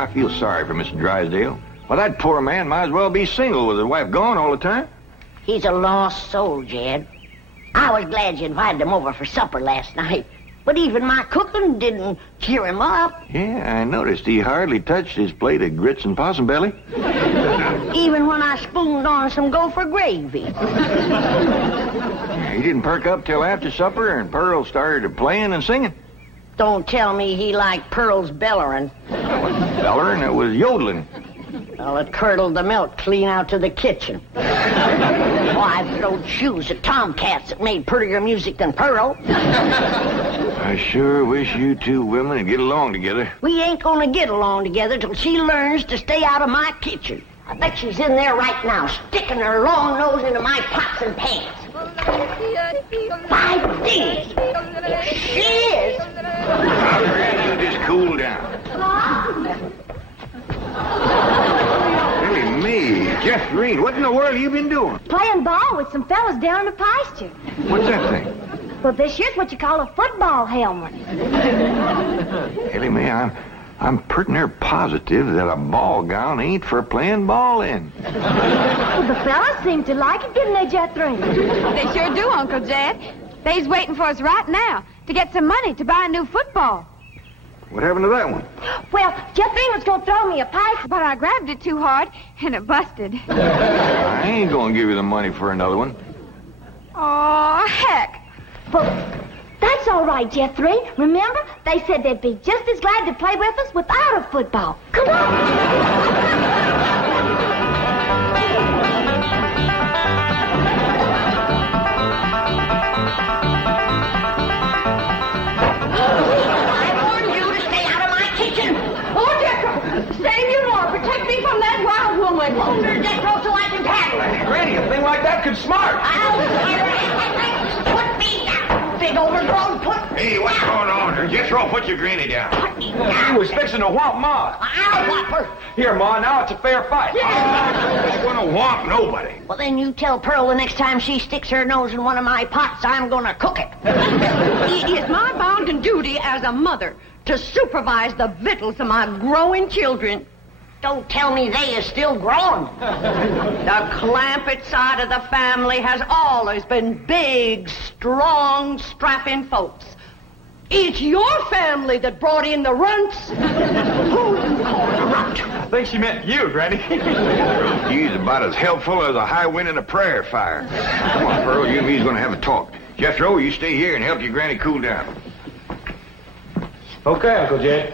I feel sorry for Mr. Drysdale. Well, that poor man might as well be single with his wife gone all the time. He's a lost soul, Jed. I was glad you invited him over for supper last night. But even my cooking didn't cheer him up. Yeah, I noticed he hardly touched his plate of grits and possum belly. Even when I spooned on some gopher gravy. He didn't perk up till after supper, and Pearl started playing and singing. Don't tell me he liked Pearl's bellerin'. It wasn't bellering, it was yodeling. Well, it curdled the milk clean out to the kitchen. I've thrown shoes at tomcats that made prettier music than Pearl. I sure wish you two women would get along together. We ain't gonna get along together till she learns to stay out of my kitchen. I bet she's in there right now, sticking her long nose into my pots and pans. My days! If she is... Now, Granny, you just cool down. Really, me, Jeff Green, what in the world have you been doing? Playing ball with some fellas down in the pasture. What's that thing? Well, this here's what you call a football helmet. Ellie Mae, I'm pretty near positive that a ball gown ain't for playing ball in. Well, the fellas seem to like it, didn't they, Jethro? They sure do, Uncle Jed. They's waiting for us right now to get some money to buy a new football. What happened to that one? Well, Jethro was going to throw me a pipe, But I grabbed it too hard, and it busted. I ain't gonna give you the money for another one. Oh, heck. Well, that's all right, Jethro. Remember, they said they'd be just as glad to play with us without a football. Come on. Hold her, Jethro, so I can tackle her. Granny, a thing like that could smart. Put me down, big overgrown put. Hey, what's going on here? Jethro, put your granny down. Put me down. He was fixing to whomp Ma. I'll whop her. Here, Ma, now it's a fair fight. I'm gonna whomp nobody. Well, then you tell Pearl the next time she sticks her nose in one of my pots, I'm gonna cook it. It is my bounden duty as a mother to supervise the victuals of my growing children. Don't tell me they is still growing. The Clampett side of the family has always been big, strong, strapping folks. It's your family that brought in the runts. Who you call a runt? I think she meant you, Granny. He's about as helpful as a high wind in a prairie fire. Come on, Pearl, you and me's gonna have a talk. Jethro, you stay here and help your granny cool down. Okay, Uncle Jed.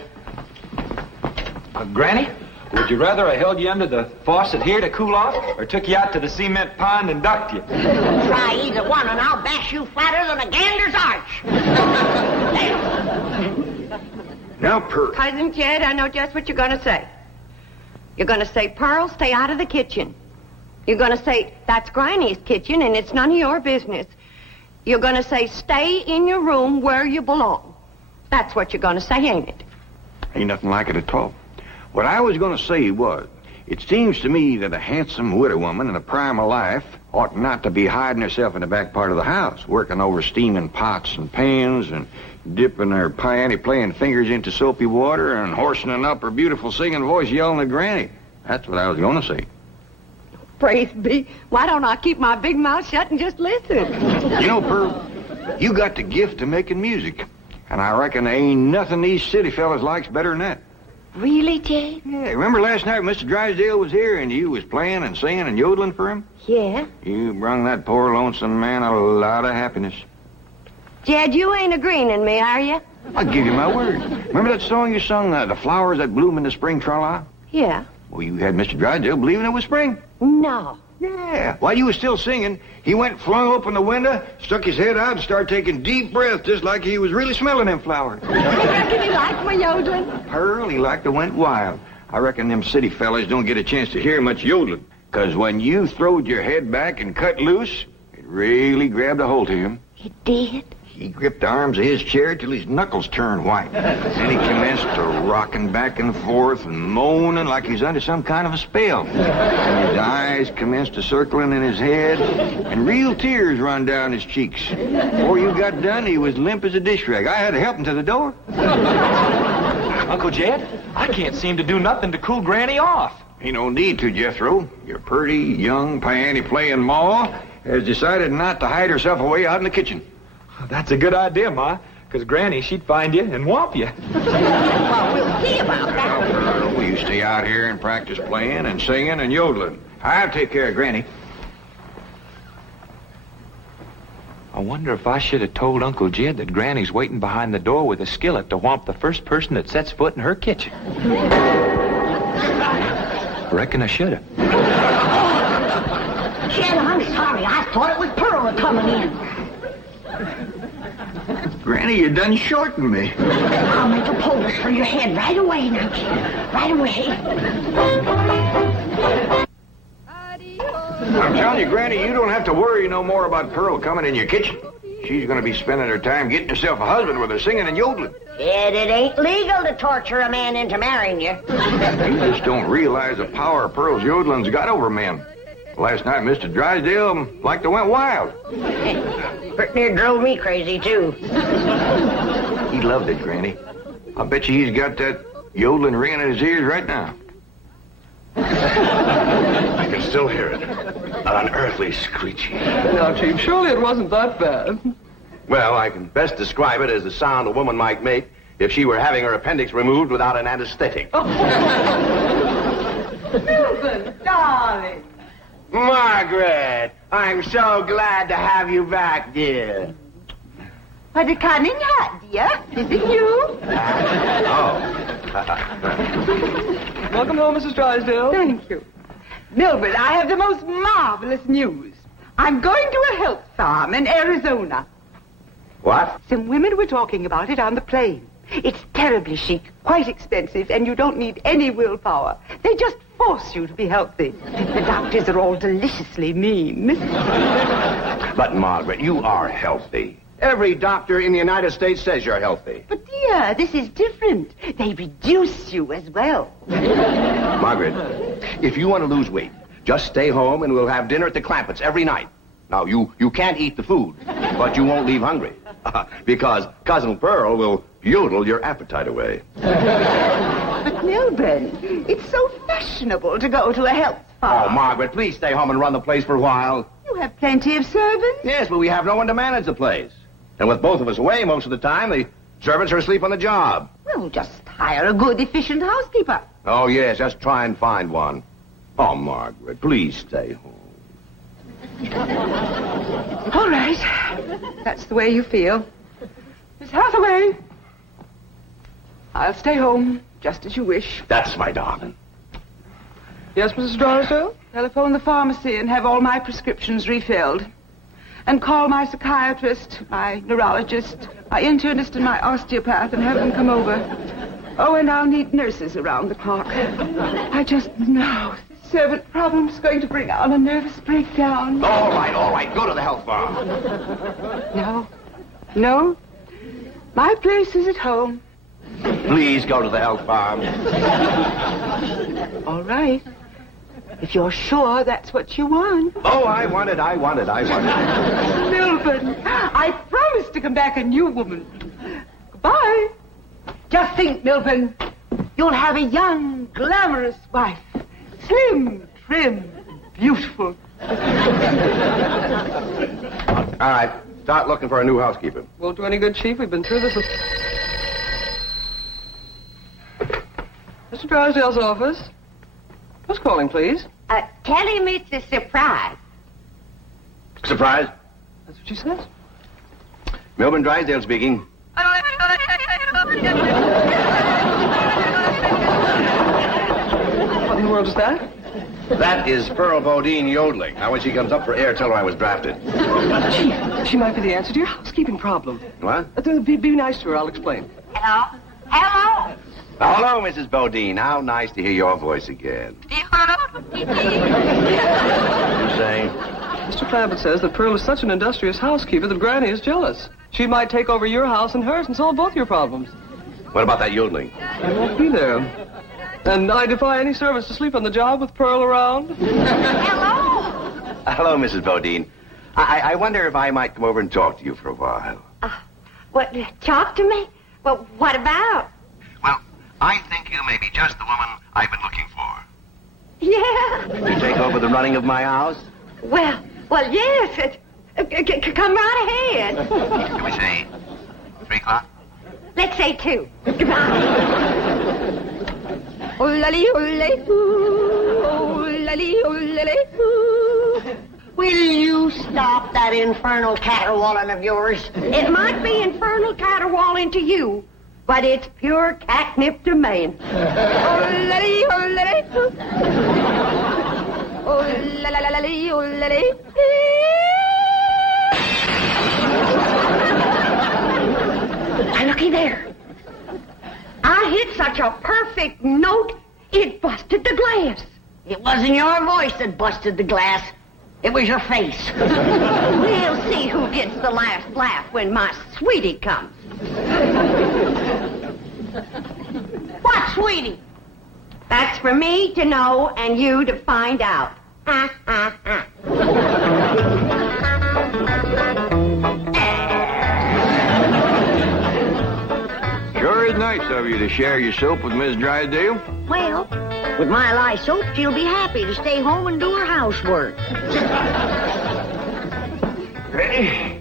Granny, would you rather I held you under the faucet here to cool off, or took you out to the cement pond and ducked you? Try either one and I'll bash you flatter than a gander's arch. Now, Pearl. Cousin Jed, I know just what you're going to say. You're going to say, Pearl, stay out of the kitchen. You're going to say, that's Granny's kitchen and it's none of your business. You're going to say, stay in your room where you belong. That's what you're going to say, ain't it? Ain't nothing like it at all. What I was going to say was, it seems to me that a handsome widow woman in the prime of life ought not to be hiding herself in the back part of the house, working over steaming pots and pans and dipping her playing fingers into soapy water and hoarsening up her beautiful singing voice yelling at Granny. That's what I was going to say. Praise be. Why don't I keep my big mouth shut and just listen? You know, Pearl, you got the gift of making music. And I reckon there ain't nothing these city fellas likes better than that. Really, Jed? Yeah, remember last night Mr. Drysdale was here and you was playing and singing and yodeling for him? Yeah. You brung that poor lonesome man a lot of happiness. Jed, you ain't agreeing in me, are you? I'll give you my word. Remember that song you sung, The Flowers That Bloom in the Spring, Tra-la? Yeah. Well, you had Mr. Drysdale believing it was spring. No. Yeah. While you was still singing, he went, flung open the window, stuck his head out, and started taking deep breaths, just like he was really smelling them flowers. You reckon he liked my yodeling? Pearl, he like to went wild. I reckon them city fellas don't get a chance to hear much yodeling. 'Cause when you throwed your head back and cut loose, it really grabbed a hold of him. It did? He gripped the arms of his chair till his knuckles turned white. Then he commenced to rocking back and forth and moaning like he's under some kind of a spell. And his eyes commenced to circling in his head, and real tears run down his cheeks. Before you got done, he was limp as a dish rag. I had to help him to the door. Uncle Jed, I can't seem to do nothing to cool Granny off. Ain't no need to, Jethro. Your pretty, young, piano-playing Ma has decided not to hide herself away out in the kitchen. That's a good idea, Ma, because Granny, she'd find you and whomp you. Well, we'll see about that. Pearl, you stay out here and practice playing and singing and yodeling. I'll take care of Granny. I wonder if I should have told Uncle Jed that Granny's waiting behind the door with a skillet to whomp the first person that sets foot in her kitchen. I reckon I should have. Jed, I'm sorry. I thought it was Pearl coming in. Granny, you done shortened me. I'll make a poultice for your head right away now, Jed. Right away. I'm telling you, Granny, you don't have to worry no more about Pearl coming in your kitchen. She's going to be spending her time getting herself a husband with her singing and yodeling. Jed, it ain't legal to torture a man into marrying you. You just don't realize the power Pearl's yodeling's got over men. Last night, Mr. Drysdale like to went wild. Pretty near drove me crazy, too. He loved it, Granny. I bet you he's got that yodeling ringing in his ears right now. I can still hear it. An unearthly screeching. Now, Chief, surely it wasn't that bad. Well, I can best describe it as the sound a woman might make if she were having her appendix removed without an anesthetic. Milburn, darling. Margaret, I'm so glad to have you back, dear. What a cunning hat, dear. Is it you? Welcome home, Mrs. Drysdale. Thank you. Milburn, I have the most marvelous news. I'm going to a health farm in Arizona. What? Some women were talking about it on the plane. It's terribly chic, quite expensive, and you don't need any willpower. They just force you to be healthy. The doctors are all deliciously mean. But, Margaret, you are healthy. Every doctor in the United States says you're healthy. But, dear, this is different. They reduce you as well. Margaret, if you want to lose weight, just stay home and we'll have dinner at the Clampetts every night. Now, you can't eat the food, but you won't leave hungry. Because Cousin Pearl will yodel your appetite away. But, Milburn, it's so fashionable to go to a health farm. Oh, Margaret, please stay home and run the place for a while. You have plenty of servants. Yes, but we have no one to manage the place. And with both of us away most of the time, the servants are asleep on the job. Well, just hire a good, efficient housekeeper. Oh, yes, just try and find one. Oh, Margaret, please stay home. All right. That's the way you feel. Miss Hathaway. I'll stay home, just as you wish. That's my darling. Yes, Mrs. Drysdale? Telephone the pharmacy and have all my prescriptions refilled. And call my psychiatrist, my neurologist, my internist, and my osteopath and have them come over. Oh, and I'll need nurses around the clock. I just know the servant problem's going to bring on a nervous breakdown. All right. Go to the health farm. No. My place is at home. Please go to the health farm. All right. If you're sure that's what you want. Oh, I want it. Milburn, I promise to come back a new woman. Goodbye. Just think, Milburn, you'll have a young, glamorous wife. Slim, trim, beautiful. All right. Start looking for a new housekeeper. Won't do any good, Chief. We've been through this with... Mr. Drysdale's office. Who's calling, please? Tell him it's a surprise. Surprise? That's what she says. Milburn Drysdale speaking. What in the world is that? That is Pearl Bodine yodeling. Now, when she comes up for air, tell her I was drafted. Chief, she might be the answer to your housekeeping problem. What? Be nice to her. I'll explain. Hello? Hello? Oh, hello, Mrs. Bodine. How nice to hear your voice again. What are you saying? Mr. Clampett says that Pearl is such an industrious housekeeper that Granny is jealous. She might take over your house and hers and solve both your problems. What about that yodeling? I won't be there. And I defy any servants to sleep on the job with Pearl around. Hello? Hello, Mrs. Bodine. I wonder if I might come over and talk to you for a while. What, talk to me? Well, what about? Well, I think you may be just the woman I've been looking for. Yeah. To take over the running of my house? Well, yes. Come right ahead. Can we say 3 o'clock? Let's say 2. Goodbye. Will you stop that infernal caterwauling of yours? It might be infernal caterwauling to you, but it's pure catnip to me. Looky there. I hit such a perfect note, it busted the glass. It wasn't your voice that busted the glass. It was your face. We'll see who gets the last laugh when my sweetie comes. What, sweetie? That's for me to know and you to find out. Sure is nice of you to share your soap with Miss Drysdale. Well, with my lye soap, she'll be happy to stay home and do her housework. Hey,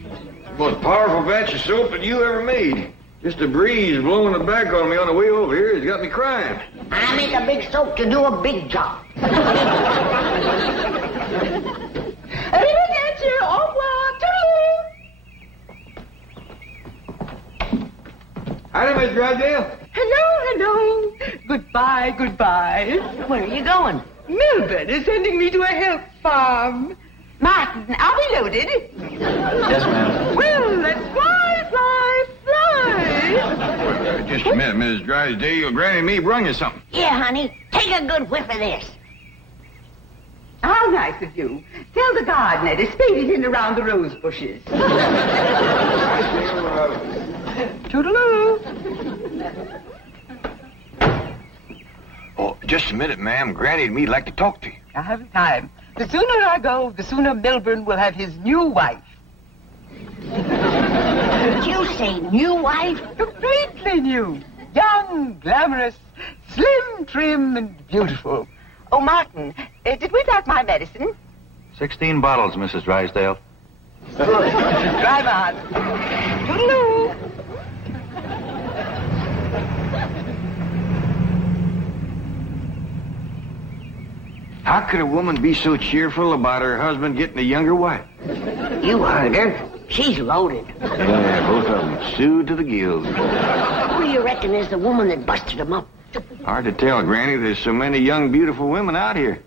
most powerful batch of soap that you ever made. Just a breeze blowing it back on me on the way over here has got me crying. I make a big soap to do a big job. Hi, Miss Drysdale. Hello. Goodbye. Where are you going? Melbourne is sending me to a health farm. Martin, are we loaded? Yes, ma'am. Well, let's fly. Just a minute, Miss Drysdale. Granny and me brung you something. Yeah, honey. Take a good whiff of this. How nice of you. Tell the gardener to spade it in around the rose bushes. Toodaloo. Oh, just a minute, ma'am. Granny and me'd like to talk to you. I haven't time. The sooner I go, the sooner Melbourne will have his new wife. Did you say new wife? Completely new. Young, glamorous, slim, trim, and beautiful. Oh, Martin, did we pack my medicine? 16 bottles, Mrs. Drysdale. Good. Drive on. Toodaloo. How could a woman be so cheerful about her husband getting a younger wife? You heard her. She's loaded. Yeah, both of them sued to the gills. Who do you reckon is the woman that busted them up? Hard to tell, Granny. There's so many young, beautiful women out here.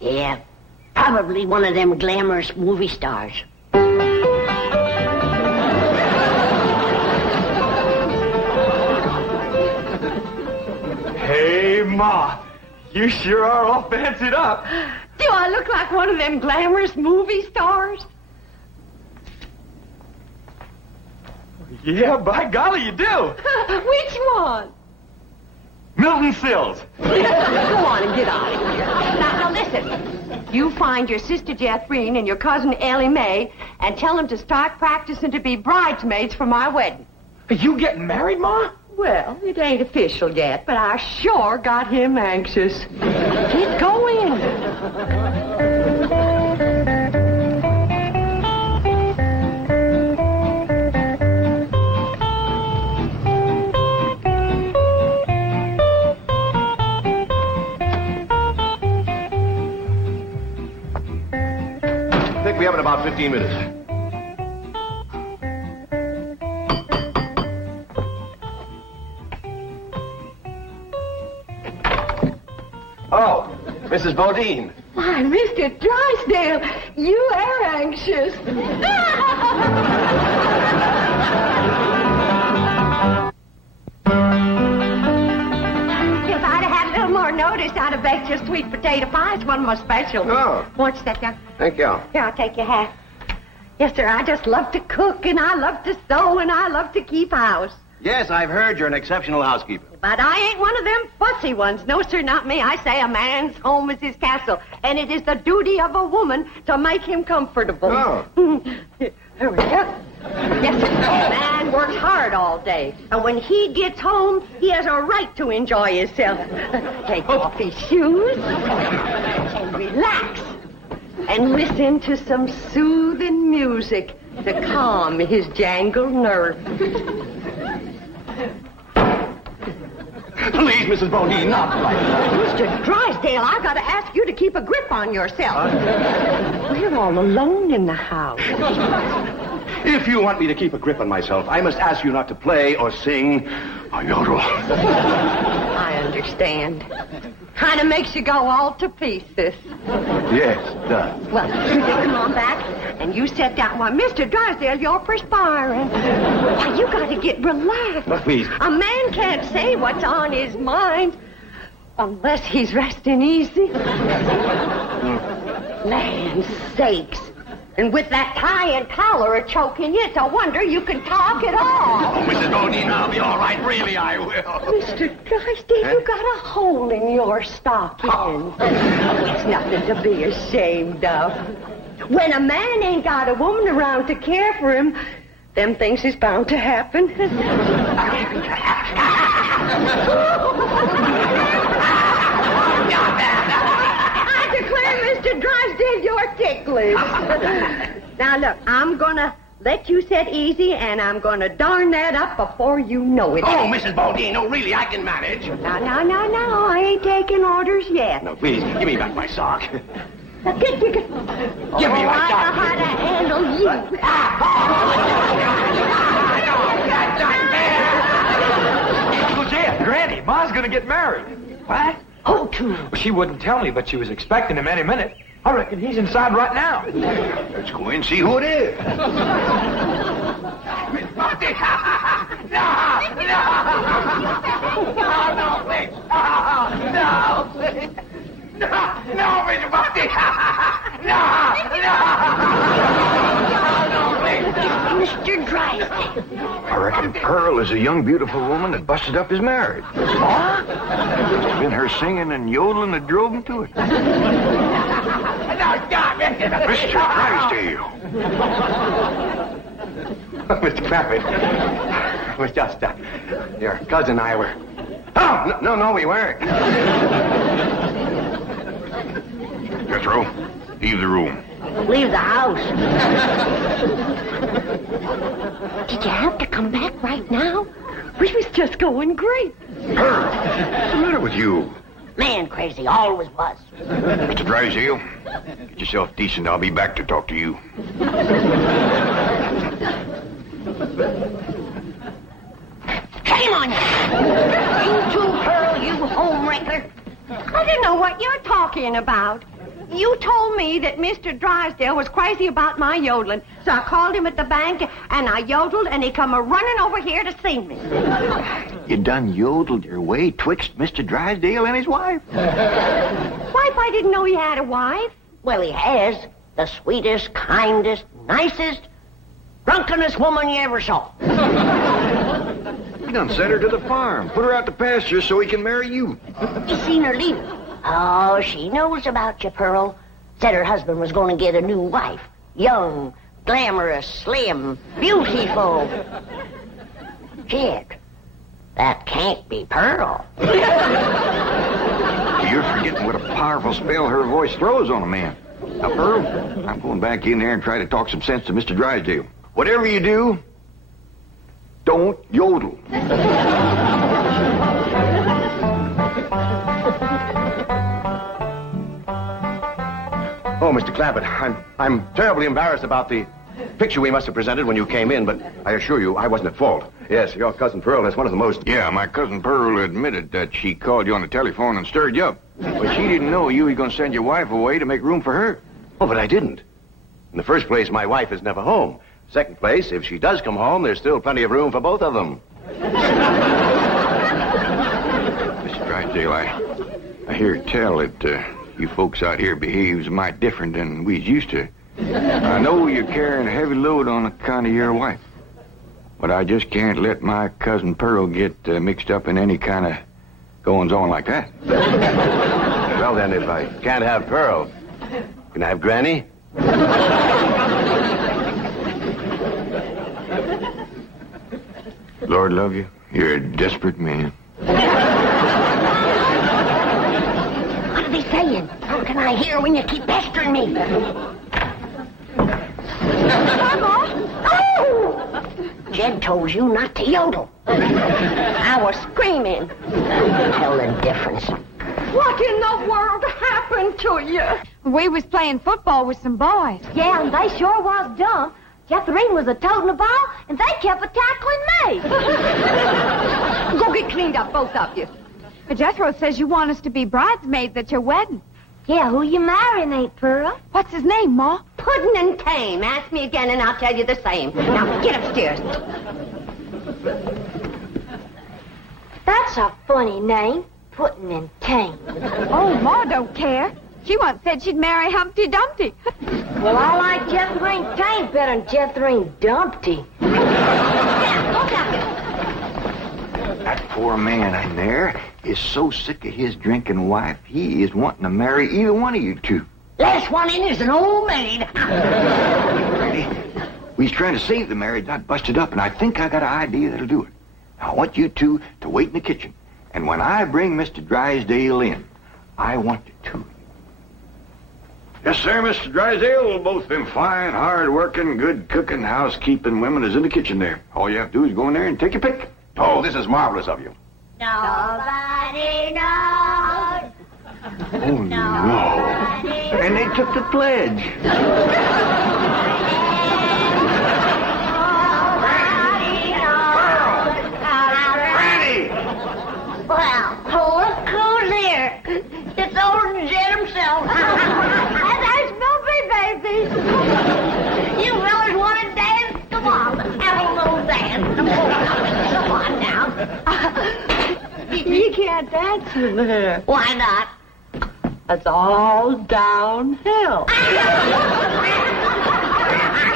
Yeah, probably one of them glamorous movie stars. Hey, Ma. You sure are all fancied up. Do I look like one of them glamorous movie stars? Yeah, by golly, you do. Which one? Milton Sills. Go on and get out of here. Now, listen. You find your sister Jethrine and your cousin Ellie Mae and tell them to start practicing to be bridesmaids for my wedding. Are you getting married, Ma? Well, it ain't official yet, but I sure got him anxious. Get going. I think we have it about 15 minutes. Oh, Mrs. Bodine. Why, Mr. Drysdale, you are anxious. If I'd had a little more notice, I'd have baked your sweet potato pie. It's one of my specials. Oh. What's that, young? Thank you. Here, I'll take your hat. Yes, sir, I just love to cook, and I love to sew, and I love to keep house. Yes, I've heard you're an exceptional housekeeper. But I ain't one of them fussy ones. No, sir, not me. I say a man's home is his castle, and it is the duty of a woman to make him comfortable. Oh. Here we go. Yes, a man works hard all day. And when he gets home, he has a right to enjoy himself. Take off his shoes and relax. And listen to some soothing music to calm his jangled nerves. Please, Mrs. Bodine, not like that. Mr. Drysdale, I've got to ask you to keep a grip on yourself. We're all alone in the house. If you want me to keep a grip on myself, I must ask you not to play or sing or yodel. I understand. Kind of makes you go all to pieces. Yes, it does. Well, you come on back, and you sit down. Why, Mr. Drysdale, you're perspiring. Why, you got to get relaxed. Well, please. A man can't say what's on his mind unless he's resting easy. Land sakes. And with that tie and collar choking you, it's a wonder you can talk at all. Oh, Mrs. Bodine, I'll be all right. Really, I will. Mr. Drysdale, you got a hole in your stocking. Oh, it's nothing to be ashamed of. When a man ain't got a woman around to care for him, them things is bound to happen. I declare, Mr. Drysdale, you're ticklish. Now, look, I'm going to let you sit easy, and I'm going to darn that up before you know it. Oh, Mrs. Bodine, no, really, I can manage. No, I ain't taking orders yet. No, please, give me back my sock. Now, give me my I know sock. how to handle you. Uncle Jed, Granny, Ma's gonna get married. What? Oh, too. Well, she wouldn't tell me, but she was expecting him any minute. I reckon he's inside right now. Let's go in and see who it is. Mr. Drysdale. I reckon Pearl is a young, beautiful woman that busted up his marriage. What? It's been her singing and yodeling that drove him to it. Mr. Drysdale. Mr. Clappett, it was just, your cousin and I were... Oh, no, we weren't. Jethro, leave the room. Leave the house. Did you have to come back right now? We was just going great. Pearl, what's the matter with you? Man crazy, always was. Mr. Drysdale, get yourself decent. I'll be back to talk to you. Shame on you. You too, Pearl, you homewrecker. I don't know what you're talking about. You told me that Mr. Drysdale was crazy about my yodeling, so I called him at the bank, and I yodeled, and he come a-running over here to see me. You done yodeled your way twixt Mr. Drysdale and his wife? Wife, I didn't know he had a wife. Well, he has. The sweetest, kindest, nicest, drunkenest woman you ever saw. You done sent her to the farm. Put her out to pasture so he can marry you. You seen her leave? Oh, she knows about you, Pearl. Said her husband was going to get a new wife. Young, glamorous, slim, beautiful. Jed, that can't be Pearl. You're forgetting what a powerful spell her voice throws on a man. Now, Pearl, I'm going back in there and try to talk some sense to Mr. Drysdale. Whatever you do, don't yodel. Oh, Mr. Clappett, I'm terribly embarrassed about the picture we must have presented when you came in, but I assure you I wasn't at fault. Yes, your cousin Pearl is one of the most... Yeah, my cousin Pearl admitted that she called you on the telephone and stirred you up. But she didn't know you were going to send your wife away to make room for her. Oh, but I didn't. In the first place, my wife is never home. Second place, if she does come home, there's still plenty of room for both of them. Mr. Drysdale, I hear tell that you folks out here behaves mighty different than we's used to. I know you're carrying a heavy load on account of your wife. But I just can't let my cousin Pearl get mixed up in any kind of goings-on like that. Well, then, if I can't have Pearl, can I have Granny? Lord love you. You're a desperate man. What are they saying? How can I hear when you keep pestering me? Oh! Jed told you not to yodel. I was screaming. Tell the difference. What in the world happened to you? We was playing football with some boys. Yeah, and they sure was dumb. Jethro was a toting the ball, and they kept a-tackling me. Go get cleaned up, both of you. But Jethro says you want us to be bridesmaids at your wedding. Yeah, who you marrying, Aunt Pearl? What's his name, Ma? Puddin' and Tame. Ask me again and I'll tell you the same. Now, get upstairs. That's a funny name, Puddin' and Tame. Oh, Ma don't care. She once said she'd marry Humpty Dumpty. Well, I like Jethro Tame better than Jethro Dumpty. That poor man in there is so sick of his drinking wife, he is wanting to marry either one of you two. Last one in is an old maid. Ready? We's trying to save the marriage, not bust it up, and I think I got an idea that'll do it. Now, I want you two to wait in the kitchen, and when I bring Mr. Drysdale in, I want the two of you. Yes, sir, Mr. Drysdale. Both them fine, hard-working, good-cooking, housekeeping women is in the kitchen there. All you have to do is go in there and take your pick. Oh, this is marvelous of you. Nobody knows. Oh, no. And they took the pledge. Well, look who's here. It's old Jed himself. And there's Snoopy, baby. You fellas want to dance? Come on, let's have a little dance. Come on now. You can't dance with her. Why not? That's all downhill. Take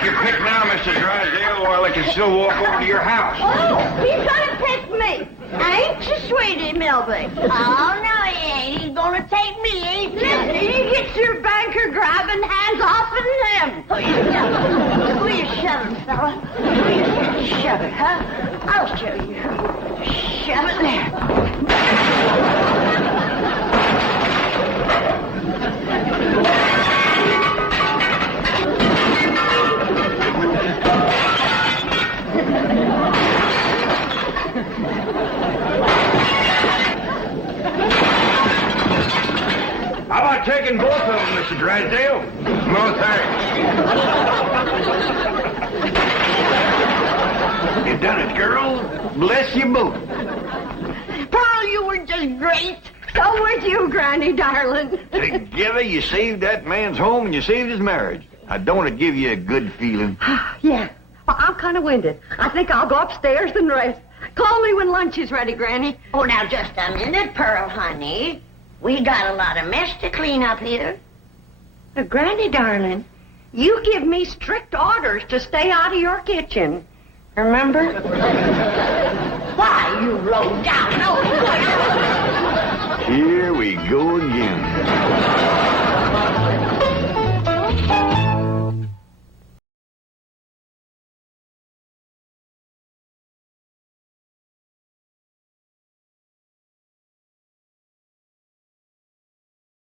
your pick now, Mr. Drysdale, while I can still walk over to your house. Oh, he's gonna pick me. Ain't you, sweetie Milby? Oh, no, he ain't. He's gonna take me, ain't he? Listen, you get your banker grabbing hands off of him. Will you shove it, fella? Will you shove it, huh? I'll show you. Shove it there. How about taking both of them, Mr. Drysdale? No, thanks. You done it, girl. Bless you both. Pearl, you were just great. So was you, Granny, darling. Together, you saved that man's home and you saved his marriage. Now, don't it give you a good feeling? Yeah. Well, I'm kind of winded. I think I'll go upstairs and rest. Call me when lunch is ready, Granny. Oh, now, just a minute, Pearl, honey. We got a lot of mess to clean up here. Granny, darling, you give me strict orders to stay out of your kitchen. Remember? Why, you low down. No. Here we go again.